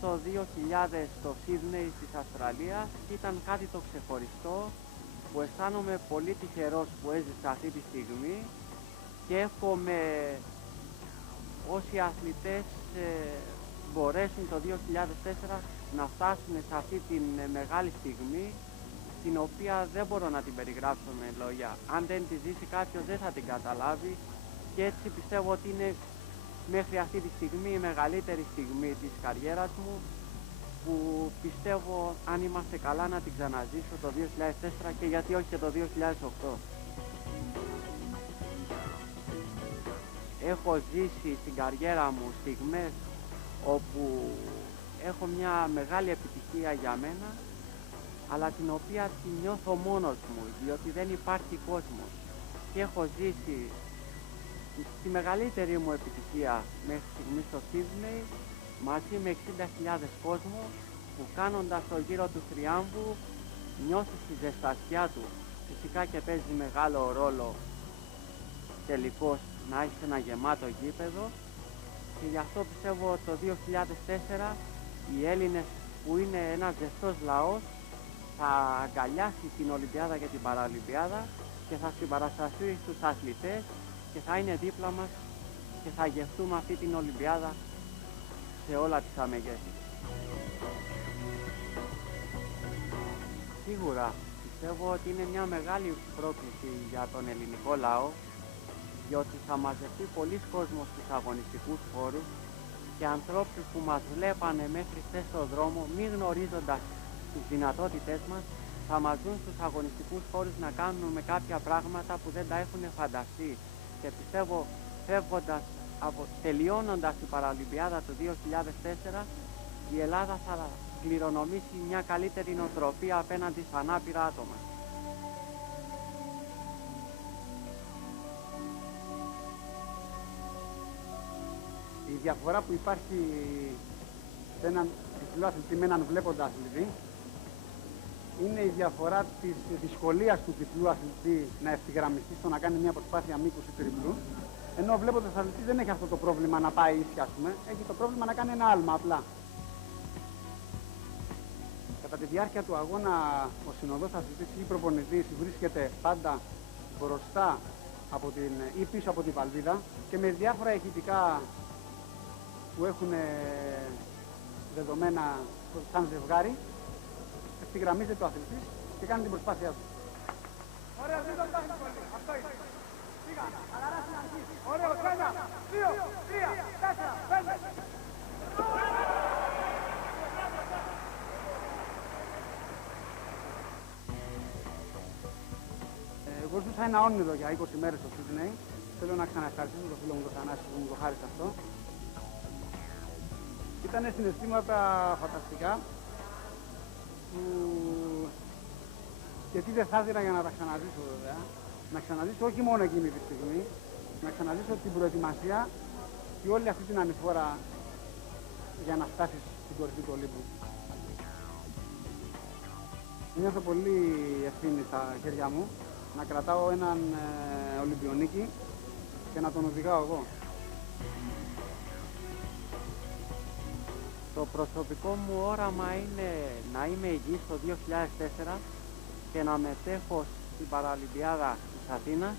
Το 2000 στο Σίδνεϊ της Αυστραλίας ήταν κάτι το ξεχωριστό που αισθάνομαι πολύ τυχερός που έζησα αυτή τη στιγμή και εύχομαι όσοι αθλητές μπορέσουν το 2004 να φτάσουν σε αυτή τη μεγάλη στιγμή, την οποία δεν μπορώ να την περιγράψω με λόγια. Αν δεν τη ζήσει κάποιος δεν θα την καταλάβει και έτσι πιστεύω ότι είναι μέχρι αυτή τη στιγμή η μεγαλύτερη στιγμή της καριέρας μου, που πιστεύω αν είμαστε καλά να την ξαναζήσω το 2004 και γιατί όχι και το 2008. Έχω ζήσει στην καριέρα μου στιγμές όπου έχω μια μεγάλη επιτυχία για μένα, αλλά την οποία τη νιώθω μόνος μου, διότι δεν υπάρχει κόσμος. Και έχω ζήσει τη μεγαλύτερη μου επιτυχία μέχρι στιγμή στο Σίδνεϊ, μαζί με 60.000 κόσμο που κάνοντας το γύρο του θριάμβου νιώθεις τη ζεστασιά του. Φυσικά και παίζει μεγάλο ρόλο τελικώς να έχεις ένα γεμάτο γήπεδο, και γι' αυτό πιστεύω το 2004 οι Έλληνες, που είναι ένας ζεστός λαός, θα αγκαλιάσει την Ολυμπιάδα και την Παραλυμπιάδα και θα συμπαρασταθεί στους αθλητές και θα είναι δίπλα μας και θα γευτούμε αυτή την Ολυμπιάδα σε όλα τις αμεγέθη. Σίγουρα πιστεύω ότι είναι μια μεγάλη πρόκληση για τον ελληνικό λαό, διότι θα μαζευτεί πολλοί κόσμος στους αγωνιστικούς χώρους και ανθρώποι που μας βλέπανε μέχρι χθες στον δρόμο, μη γνωρίζοντας τις δυνατότητές μας, θα μας δουν στους αγωνιστικούς χώρους να κάνουμε κάποια πράγματα που δεν τα έχουν φανταστεί. Και πιστεύω, τελειώνοντας η Παραλυμπιάδα το 2004, η Ελλάδα θα κληρονομήσει μια καλύτερη νοοτροπία απέναντι στα ανάπηρα άτομα. Η διαφορά που υπάρχει σε έναν τυφλό αθλητή με έναν βλέποντα αθλητή είναι η διαφορά της δυσκολίας του τυφλού αθλητή να ευθυγραμμιστεί στο να κάνει μια προσπάθεια μήκους ή τριπλού, ενώ ο βλέποντας αθλητής δεν έχει αυτό το πρόβλημα να πάει ίσια, ας πούμε, έχει το πρόβλημα να κάνει ένα άλμα απλά. Κατά τη διάρκεια του αγώνα, ο συνοδός αθλητής ή προπονητής βρίσκεται πάντα μπροστά ή πίσω από την βαλβίδα και με διάφορα ηχητικά που έχουν δεδομένα σαν ζευγάρι, ευθυγραμμίζεται ο αθλητής και κάνει την προσπάθειά του. Ωραία, δεν το κάνει πολύ. Αυτό είναι. Πήγα, χαλαρά στην αρχή. Ωραίο, 1, 2, 3, 4, 5. Εγώ ζούσα ένα όνειρο για 20 μέρες στο Σίδνεϊ. Θέλω να ξαναευχαριστήσω τον φίλο μου τον Θανάση που μου το χάρισε αυτό. Ήταν συναισθήματα φανταστικά που και τι δεν θα έδινα για να τα ξαναζήσω βέβαια. Να ξαναζήσω όχι μόνο εκείνη τη στιγμή, να ξαναζήσω την προετοιμασία και όλη αυτή την ανηφόρα για να φτάσεις στην κορυφή του Ολύμπου. Νιώθω πολύ ευθύνη στα χέρια μου να κρατάω έναν Ολυμπιονίκη και να τον οδηγάω εγώ. Το προσωπικό μου όραμα είναι να είμαι υγιής το 2004 και να μετέχω στην Παραλυμπιάδα της Αθήνας,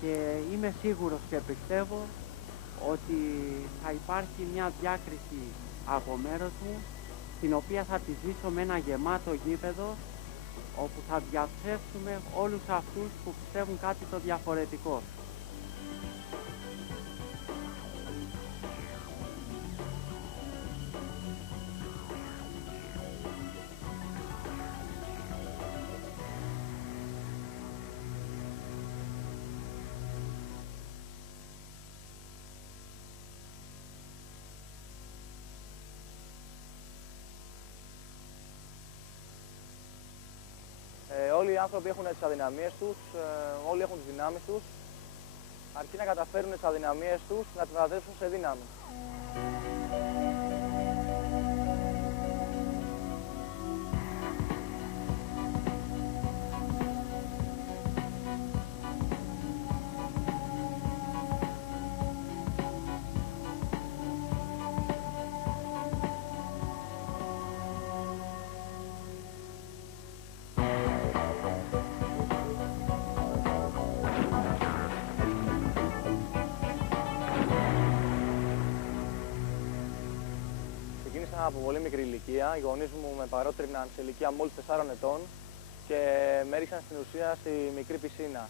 και είμαι σίγουρος και πιστεύω ότι θα υπάρχει μια διάκριση από μέρος μου, την οποία θα τη ζήσω με ένα γεμάτο γήπεδο, όπου θα διαψεύσουμε όλους αυτούς που πιστεύουν κάτι το διαφορετικό. Όλοι οι άνθρωποι έχουν τις αδυναμίες τους, όλοι έχουν τις δυνάμεις τους, αρκεί να καταφέρουν τις αδυναμίες τους να τις μετατρέψουν σε δύναμη. Από πολύ μικρή ηλικία, οι γονείς μου με παρότριναν σε ηλικία μόλις 4 ετών και με έριξαν στην ουσία στη μικρή πισίνα.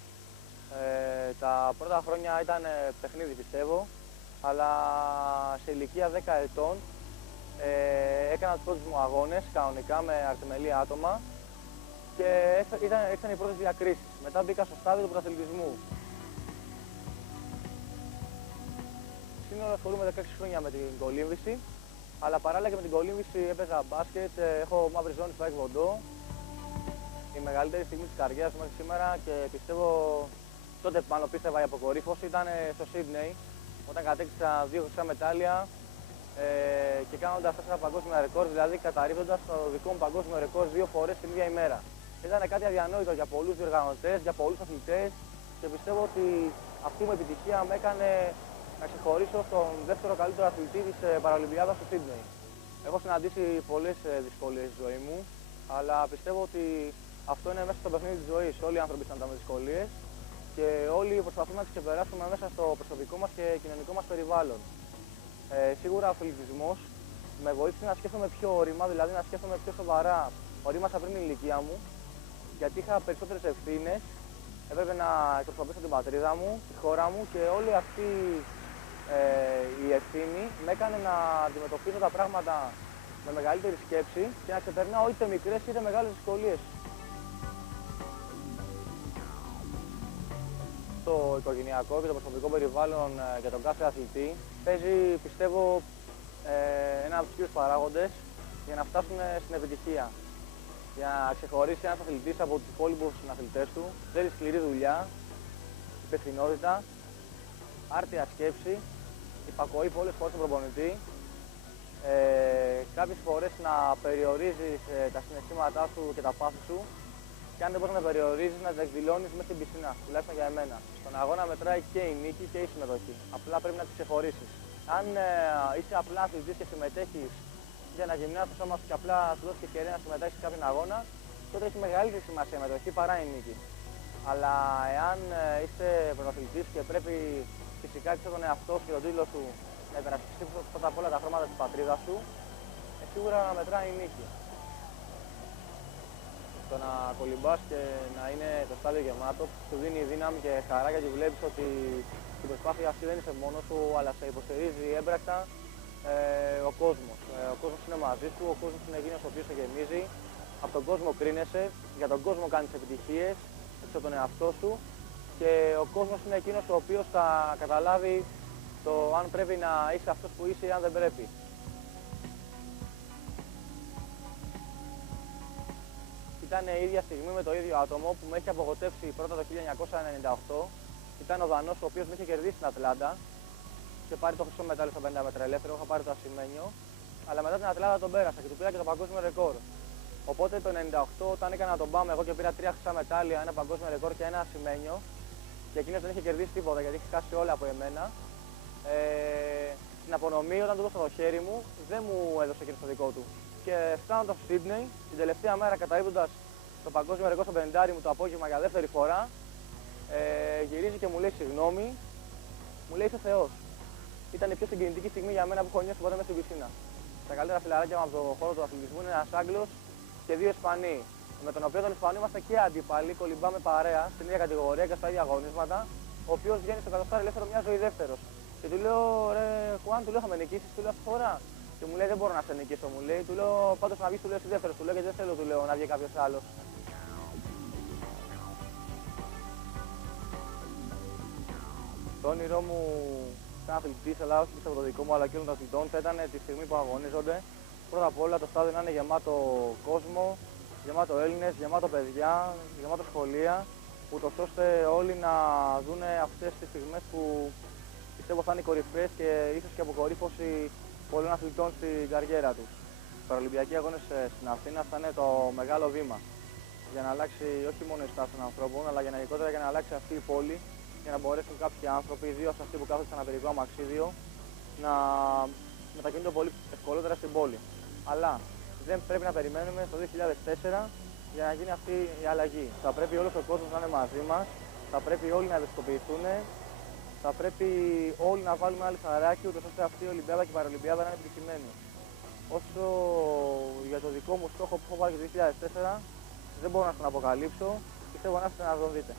Τα πρώτα χρόνια ήταν παιχνίδι πιστεύω, αλλά σε ηλικία 10 ετών έκανα τους πρώτους μου αγώνες κανονικά με αρτιμελή άτομα και ήρθαν οι πρώτες διακρίσεις. Μετά μπήκα στο στάδιο του πρωταθλητισμού. Σύνολα ασχολούμαι 16 χρόνια με την κολύμβηση. Αλλά παράλληλα και με την κολύμβηση έπαιζα μπάσκετ, έχω μαύρη ζώνη στο τάικβοντό. Η μεγαλύτερη στιγμή της καριέρας μου μέχρι σήμερα και πιστεύω τότε που πάνω πίστευα η αποκορύφωση ήταν στο Σίδνεϊ, όταν κατέκτησα 2 χρυσά μετάλλια και κάνοντας 4 παγκόσμια ρεκόρ, δηλαδή καταρρίπτοντας το δικό μου παγκόσμιο ρεκόρ 2 φορές την ίδια ημέρα. Ήταν κάτι αδιανόητο για πολλούς διοργανωτές, για πολλούς αθλητές και πιστεύω ότι αυτή μου επιτυχία με έκανε να ξεχωρίσω στον δεύτερο καλύτερο αθλητή της Παραλυμπιάδας του Σίδνεϊ. Έχω συναντήσει πολλές δυσκολίες στη ζωή μου, αλλά πιστεύω ότι αυτό είναι μέσα στο παιχνίδι της ζωής. Όλοι οι άνθρωποι συναντάμε δυσκολίες και όλοι προσπαθούμε να τις ξεπεράσουμε μέσα στο προσωπικό μας και κοινωνικό μας περιβάλλον. Σίγουρα ο αθλητισμός με βοήθησε να σκέφτομαι πιο όρημα, δηλαδή να σκέφτομαι πιο σοβαρά. Ορίμασα πριν την ηλικία μου, γιατί είχα περισσότερες ευθύνες. Έπρεπε να εκπροσωπήσω την πατρίδα μου, τη χώρα μου και όλη αυτή η ευθύνη με έκανε να αντιμετωπίζω τα πράγματα με μεγαλύτερη σκέψη και να ξεπερνάω είτε μικρές είτε μεγάλες δυσκολίες. Το οικογενειακό και το προσωπικό περιβάλλον για τον κάθε αθλητή παίζει, πιστεύω, ένα από τους κύριους παράγοντες για να φτάσουν στην επιτυχία. Για να ξεχωρίσει ένας αθλητής από τους υπόλοιπους αθλητές του, θέλει σκληρή δουλειά, υπευθυνότητα, άρτια σκέψη, υπακοή πολλές φορές στον προπονητή, κάποιες φορές να περιορίζεις τα συναισθήματά σου και τα πάθη σου και αν δεν μπορείς να περιορίζεις, να τα εκδηλώνεις μέσα στην πισίνα, τουλάχιστον για εμένα. Στον αγώνα μετράει και η νίκη και η συμμετοχή. Απλά πρέπει να τις ξεχωρίσεις. Αν είσαι απλά αθλητής και συμμετέχεις για να γυμνάσεις το σώμα σου και απλά σου δώσει ευκαιρία να συμμετέχεις σε κάποιον αγώνα, τότε έχει μεγαλύτερη σημασία η μετοχή παρά η νίκη. Αλλά εάν είσαι πρωταθλητής και πρέπει φυσικά έξω τον εαυτό σου και τον τίτλο σου να υπερασπιστείς πρώτα απ' όλα τα χρώματα της πατρίδας σου, σίγουρα μετράει η νίκη. Το να κολυμπάς και να είναι το στάδιο γεμάτο σου δίνει δύναμη και χαρά γιατί βλέπεις ότι η προσπάθεια αυτή δεν είσαι μόνος σου, αλλά σε υποστηρίζει έμπρακτα ο κόσμος. Ο κόσμος είναι μαζί σου, ο κόσμος είναι εκείνος ο οποίος σε γεμίζει. Από τον κόσμο κρίνεσαι, για τον κόσμο κάνεις επιτυχίες, έξω από τον εαυτό σου και ο κόσμος είναι εκείνος ο οποίος θα καταλάβει το αν πρέπει να είσαι αυτός που είσαι ή αν δεν πρέπει. Ήταν η ίδια στιγμή με το ίδιο άτομο που με έχει απογοητεύσει πρώτα το 1998. Ήταν ο Δανός ο οποίος με είχε κερδίσει στην Ατλάντα και πάρει το χρυσό μετάλλιο στα 50 μέτρα ελεύθερο. Είχα πάρει το ασημένιο, αλλά μετά την Ατλάντα τον πέρασα και του πήρα και το παγκόσμιο ρεκόρ. Οπότε το 98, όταν έκανα τον μπάμ, εγώ και πήρα 3 χρυσά μετάλλια, ένα παγκόσμιο ρεκόρ και ένα ασημένιο, και εκείνος δεν είχε κερδίσει τίποτα γιατί είχε χάσει όλα από εμένα. Στην απονομή, όταν του δώσα το χέρι μου, δεν μου έδωσε εκείνο το δικό του. Και φτάνοντας στο Σίδνεϊ, την τελευταία μέρα καταρρίπτοντας το παγκόσμιο ρεκόρ στο 50 μου το απόγευμα για δεύτερη φορά, γυρίζει και μου λέει συγγνώμη, μου λέει είσαι Θεός. Ήταν η πιο συγκινητική στιγμή για μένα που έχω νιώσει ποτέ μέσα στην πισίνα. Τα καλύτερα φιλαράκια μου από τον χώρο του αθλητισμού είναι ένας Άγγλος και 2 Ισπανοί. Με τον οποίο τον Ισπανό είμαστε και αντίπαλοι, κολυμπάμε παρέα στην ίδια κατηγορία και στα ίδια αγωνίσματα. Ο οποίος βγαίνει στο κατοστάρι ελεύθερο μια ζωή δεύτερος. Και του λέω ρε Χουάν, του λέω θα με νικήσεις, του λέω αυτή τη φορά. Και μου λέει δεν μπορώ να σε νικήσω, μου λέει. Του λέω πάντως να βγεις, του λέω εσύ δεύτερος, του λέω και δεν θέλω, του λέω να βγει κάποιος άλλος. Το όνειρό μου σαν αθλητής, αλλά όχι από το δικό μου, αλλά και όλων των αθλητών, θα ήταν τη στιγμή που αγωνίζονται. Πρώτα απ' όλα το στάδιο να είναι γεμάτο κόσμο, γεμάτο Έλληνες, γεμάτο παιδιά, γεμάτο σχολεία, ούτως ώστε όλοι να δουν αυτές τις στιγμές που πιστεύω θα είναι κορυφές και ίσως και αποκορύφωση πολλών αθλητών στην καριέρα τους. Οι Παραλυμπιακοί Αγώνες στην Αθήνα θα είναι το μεγάλο βήμα για να αλλάξει όχι μόνο η στάση των ανθρώπων, αλλά γενικότερα για να αλλάξει αυτή η πόλη, για να μπορέσουν κάποιοι άνθρωποι, ιδίως αυτοί που κάθονται σε ένα παιδικό αμαξίδιο, να μετακινούνται πολύ ευκολότερα στην πόλη. Αλλά δεν πρέπει να περιμένουμε το 2004 για να γίνει αυτή η αλλαγή. Θα πρέπει όλος ο κόσμος να είναι μαζί μας, θα πρέπει όλοι να ευαισθητοποιηθούν, θα πρέπει όλοι να βάλουμε ένα λιθαράκι, ούτως ώστε αυτή η Ολυμπιάδα και η Παραλυμπιάδα να είναι επιτυχημένη. Όσο για το δικό μου στόχο που έχω βάλει το 2004, δεν μπορώ να σας τον αποκαλύψω, πιστεύω να είστε να τον δείτε.